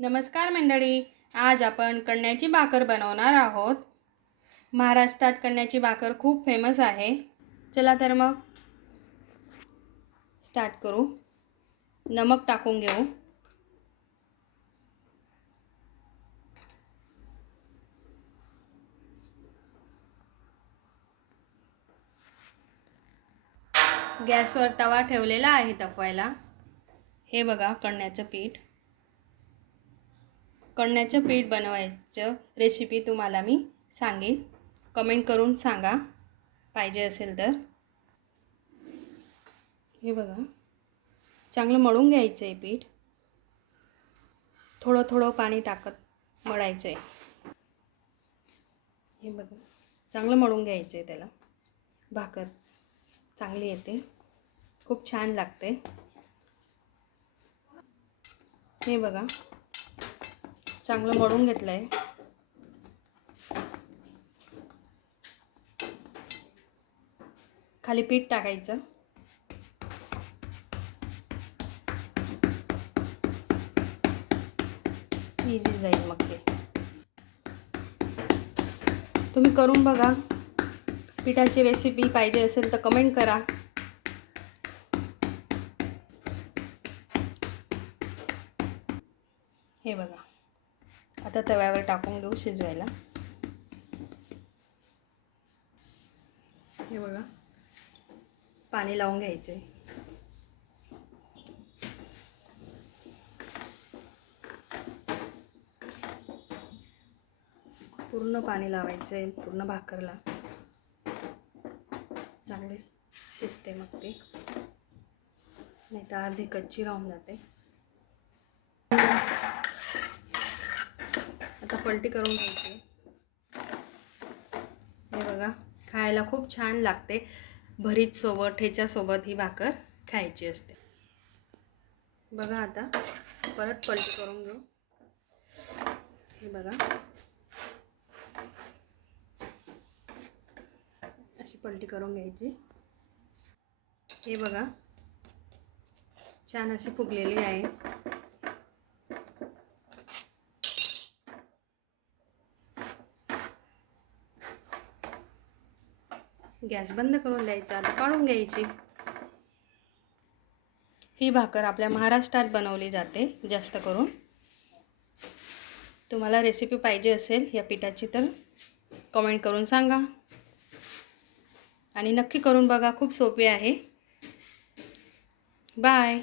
नमस्कार मंडळी, आज आपण कणण्याची भाकर बनवणार आहोत। महाराष्ट्रात कणण्याची भाकर खूप फेमस आहे। चला तर मग स्टार्ट करू। नमक टाकून घेऊ। गॅसवर तवा ठेवलेला आहे तापवायला। हे बघा कणण्याचं पीठ। कणण्याचं पीठ बनवायचं रेसिपी तुम्हाला मी सांगेन, कमेंट करून सांगा पाहिजे असेल तर। हे बघा चांगलं मळून घ्यायचं आहे पीठ। थोडं थोडं पाणी टाकत मळायचं आहे। हे बघा चांगलं मळून घ्यायचं आहे, त्याला भाकर चांगली येते, खूप छान लागते। हे बघा चांगलं मळून घेतलंय। खाली पीठ टाकायचं। इझी जाईल मग ते। तुम्ही करून बघा। पिठाची रेसिपी पाहिजे असेल तर कमेंट करा। हे बघा आता तव्यावर टाकून घेऊ शिजवायला। हे बघा पाणी लावून घ्यायचे। पूर्ण पाणी लावायचे, पूर्ण भाकरला चांगले शिजते मग ते, नाही तर अर्धी कच्ची राहून जाते। आता पलटी करून घ्यायची। हे बघा खायला खूप छान लागते। भरीत सोबत, ठेचा सोबत ही भाकर खायची असते। बघा आता परत पलटी करून घेऊ। हे बघा अशी पलटी करून घ्यायची। हे बघा छान अशी फुगलेली आहे। गॅस बंद करून द्यायचा। आता काढून घ्यायची। ही भाकर आपल्या महाराष्ट्रात बनवली जाते जास्त करून। तुम्हाला रेसिपी पाहिजे असेल या पिठाची तर कमेंट करून सांगा आणि नक्की करून बघा, खूप सोपी आहे। बाय।